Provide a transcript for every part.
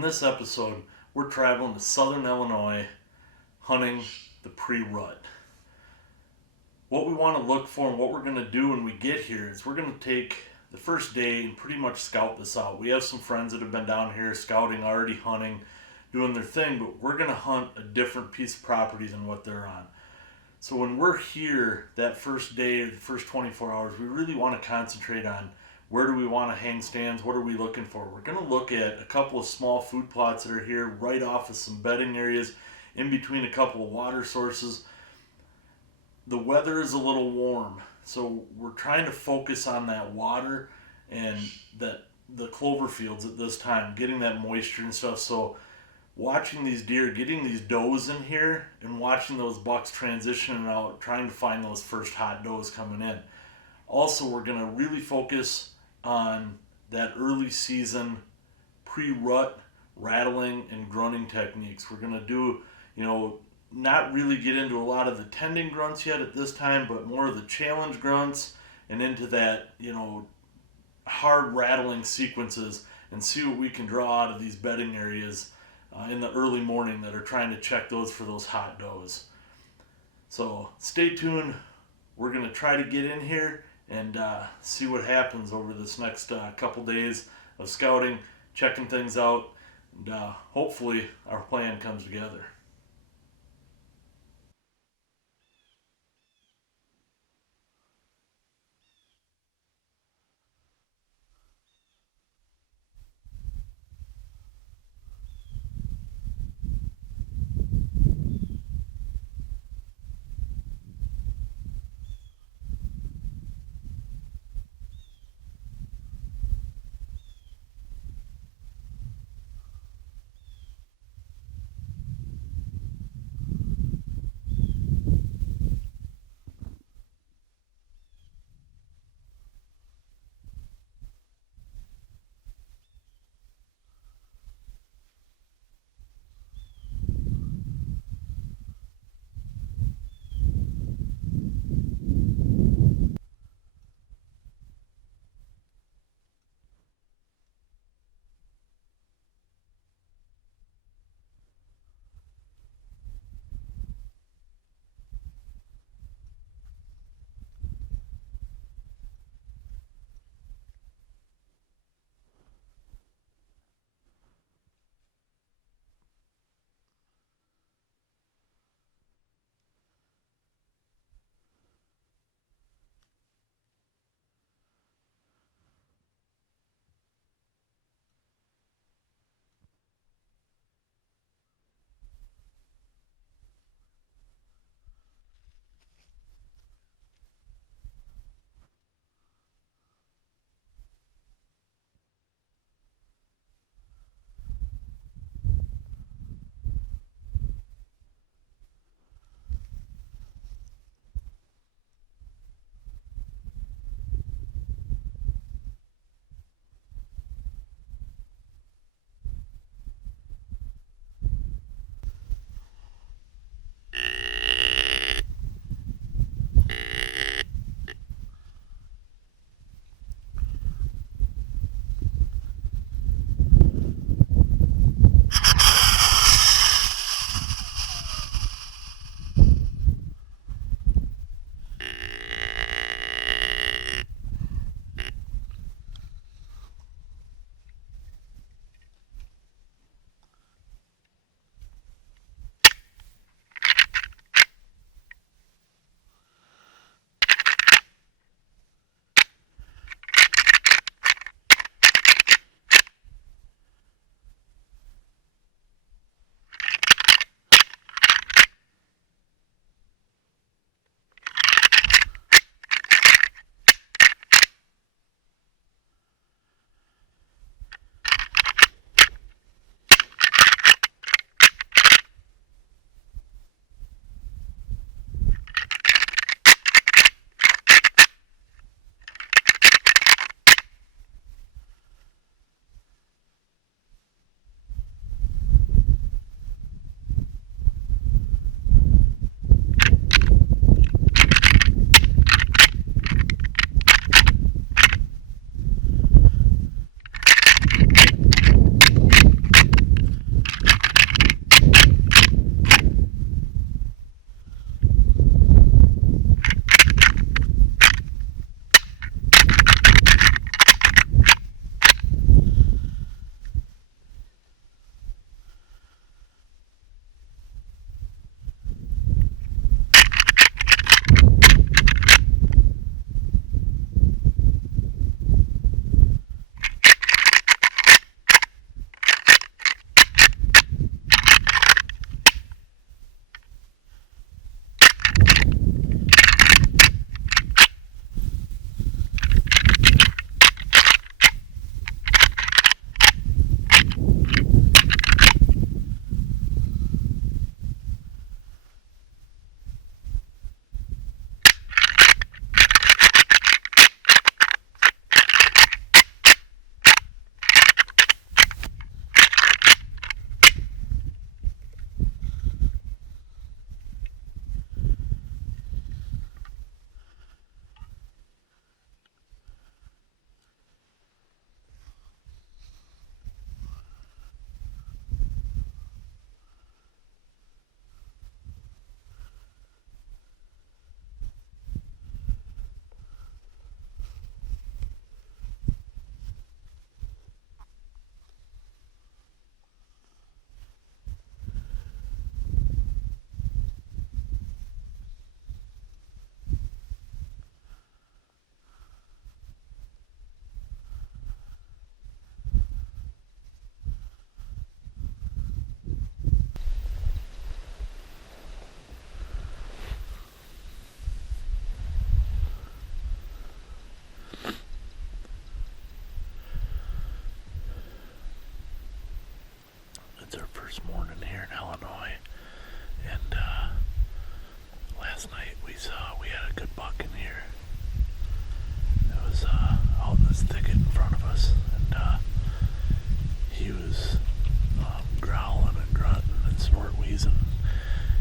On this episode, we're traveling to southern Illinois hunting the pre-rut. What we want to look for and what we're going to do when we get here is we're going to take the first day and pretty much scout this out. We have some friends that have been down here scouting, already hunting, doing their thing, but we're going to hunt a different piece of property than what they're on. So when we're here that first day, the first 24 hours, we really want to concentrate on where do we want to hang stands, what are we looking for. We're going to look at a couple of small food plots that are here right off of some bedding areas, in between a couple of water sources. The weather is a little warm, so we're trying to focus on that water and the clover fields at this time, getting that moisture and stuff. So watching these deer, getting these does in here, and watching those bucks transitioning out, trying to find those first hot does coming in. Also, we're going to really focus on that early season pre-rut rattling and grunting techniques. We're going to do, not really get into a lot of the tending grunts yet at this time, but more of the challenge grunts and into that, hard rattling sequences, and see what we can draw out of these bedding areas in the early morning that are trying to check those for those hot does. So stay tuned. We're going to try to get in here and see what happens over this next couple days of scouting, checking things out, and hopefully our plan comes together. first morning here in Illinois, and last night we had a good buck in here. It was out in this thicket in front of us, and he was growling and grunting and snort wheezing.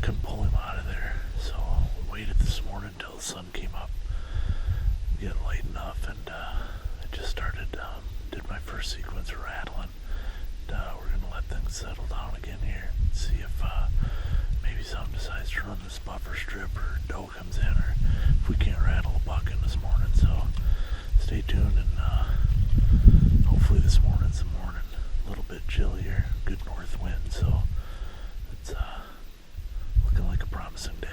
Couldn't pull him out of there, so we waited this morning until the sun came up, get light enough, and I just started, did my first sequence of rattling. We're going to let things settle down again here, see if maybe someone decides to run this buffer strip or doe comes in, or if we can't rattle a buck in this morning. So stay tuned, and hopefully this morning's the morning. A little bit chillier, good north wind, so it's looking like a promising day.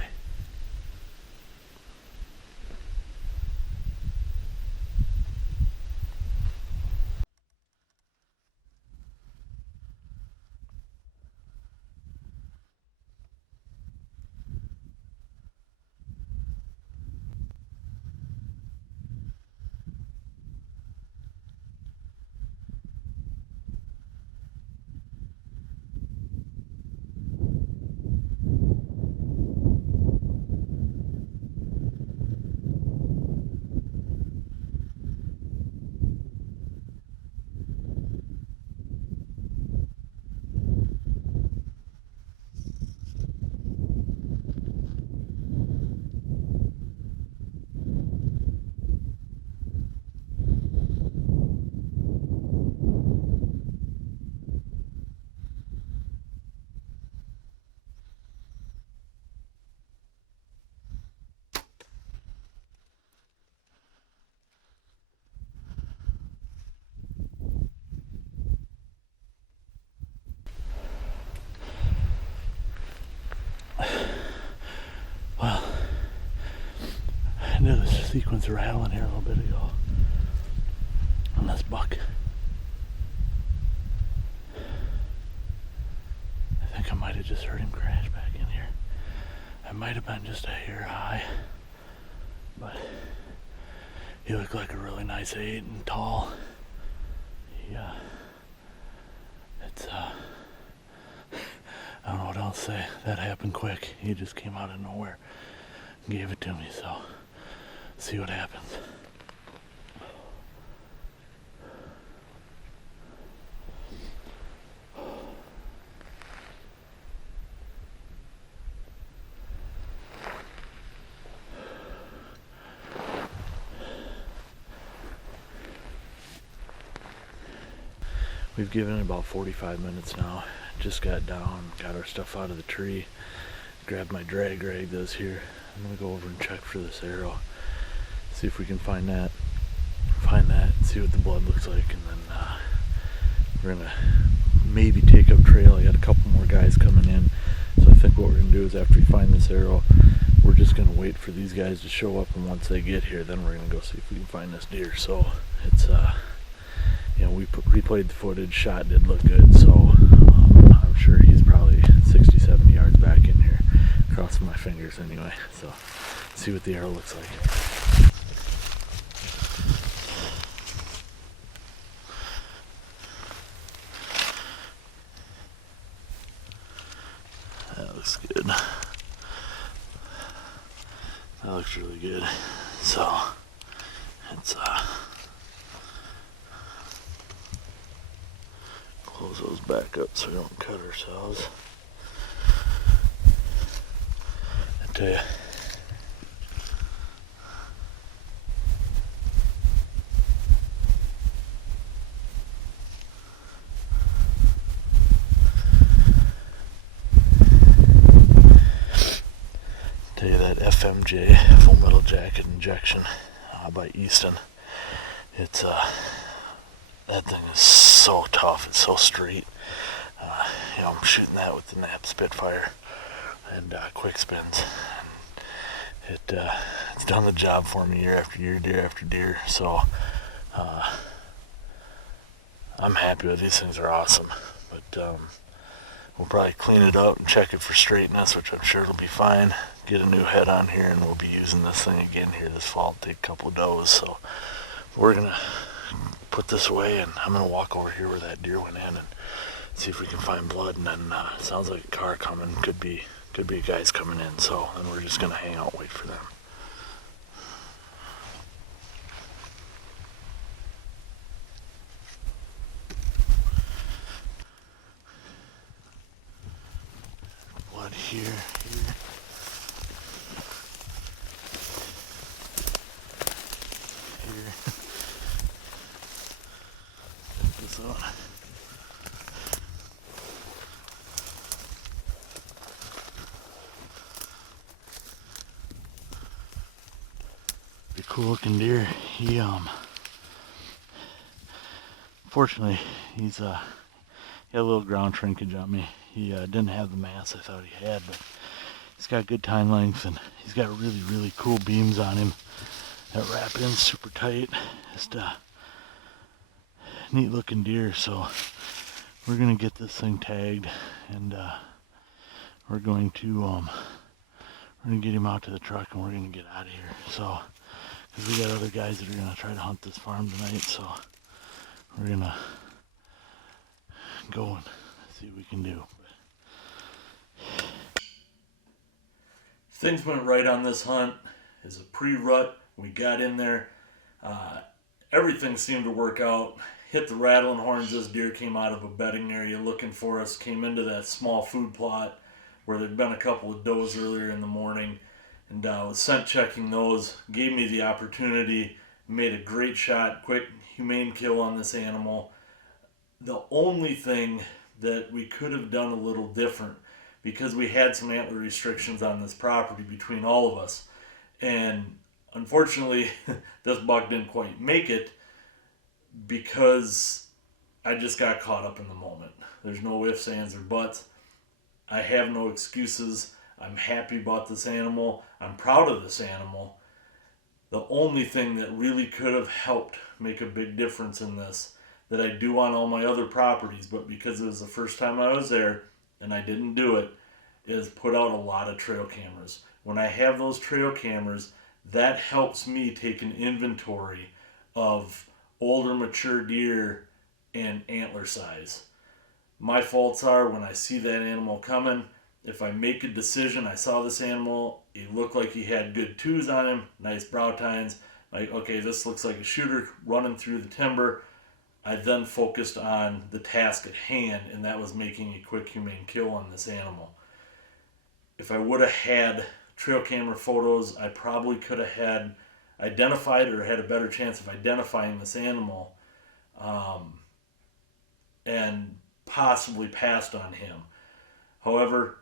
Well, I did a sequence of rattling here a little bit ago on this buck. I think I might have just heard him crash back in here. I might have been just a hair high, but he looked like a really nice 8 and tall. I don't know what else to say. That happened quick. He just came out of nowhere and gave it to me, so see what happens. We've given it about 45 minutes now. Just got down, got our stuff out of the tree, grabbed my drag rag that's here. I'm gonna go over and check for this arrow, see if we can find that, see what the blood looks like, and then we're gonna maybe take up trail. I got a couple more guys coming in, so I think what we're gonna do is after we find this arrow, we're just gonna wait for these guys to show up, and once they get here, then we're gonna go see if we can find this deer. So it's we replayed the footage, shot did look good, so I'm sure he's probably 60, 70 yards back in here, crossing my fingers anyway. So see what the arrow looks like. That looks good. That looks really good. So it's close those back up so we don't cut ourselves. I tell you, that FMJ, full metal jacket injection by Easton, it's that thing is so tough, it's so straight. I'm shooting that with the Nap Spitfire and quick spins. And it's done the job for me year after year, deer after deer. So I'm happy with these things. Are awesome. But we'll probably clean it up and check it for straightness, which I'm sure it'll be fine. Get a new head on here, and we'll be using this thing again here this fall. Take a couple of does. So we're gonna put this away, and I'm gonna walk over here where that deer went in and see if we can find blood. And then sounds like a car coming. Could be guys coming in. So then we're just gonna hang out, wait for them. Blood here. Check this out. Pretty cool looking deer. He fortunately he had a little ground shrinkage on me. He didn't have the mass I thought he had, but he's got good tine length and he's got really cool beams on him that wrap in super tight. Just neat looking deer. So we're gonna get this thing tagged and we're going to get him out to the truck and we're gonna get out of here. So because we got other guys that are gonna try to hunt this farm tonight, so we're gonna go and see what we can do. Things went right on this hunt. It's a pre-rut. We got in there. Everything seemed to work out. Hit the rattling horns. This deer came out of a bedding area looking for us. Came into that small food plot where there'd been a couple of does earlier in the morning. And was scent checking those. Gave me the opportunity. Made a great shot. Quick, humane kill on this animal. The only thing that we could have done a little different, because we had some antler restrictions on this property between all of us, and unfortunately this buck didn't quite make it because I just got caught up in the moment. There's no ifs, ands, or buts. I have no excuses. I'm happy about this animal. I'm proud of this animal. The only thing that really could have helped make a big difference in this, that I do on all my other properties, but because it was the first time I was there and I didn't do it, is put out a lot of trail cameras. When I have those trail cameras, that helps me take an inventory of older mature deer and antler size. My faults are when I see that animal coming, if I make a decision, I saw this animal, he looked like he had good twos on him, nice brow tines, like, okay, this looks like a shooter running through the timber. I then focused on the task at hand, and that was making a quick, humane kill on this animal. If I would have had trail camera photos, I probably could have had identified or had a better chance of identifying this animal and possibly passed on him. However,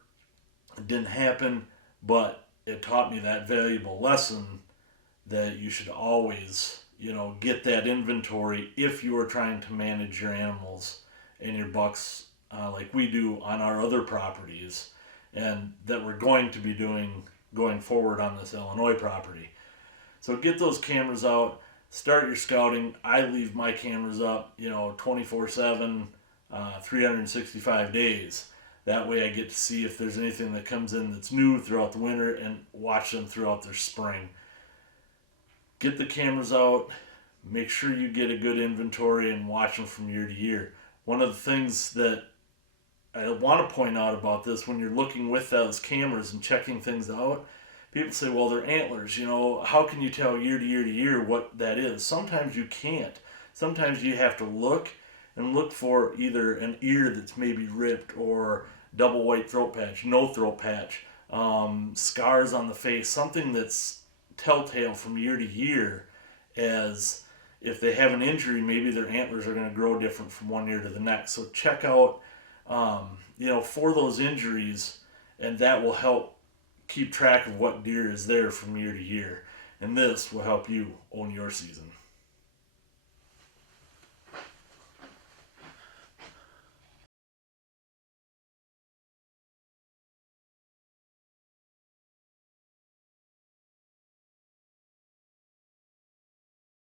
it didn't happen, but it taught me that valuable lesson that you should always, get that inventory if you are trying to manage your animals and your bucks like we do on our other properties, and that we're going to be doing going forward on this Illinois property. So get those cameras out, start your scouting. I leave my cameras up, 24/7, 365 days. That way I get to see if there's anything that comes in that's new throughout the winter and watch them throughout their spring. Get the cameras out, make sure you get a good inventory and watch them from year to year. One of the things that I want to point out about this, when you're looking with those cameras and checking things out, people say, well, they're antlers. How can you tell year to year to year what that is? Sometimes you can't. Sometimes you have to look for either an ear that's maybe ripped or double white throat patch, no throat patch, scars on the face, something that's telltale from year to year, as if they have an injury, maybe their antlers are going to grow different from one year to the next. So check out, for those injuries, and that will help keep track of what deer is there from year to year. And this will help you own your season.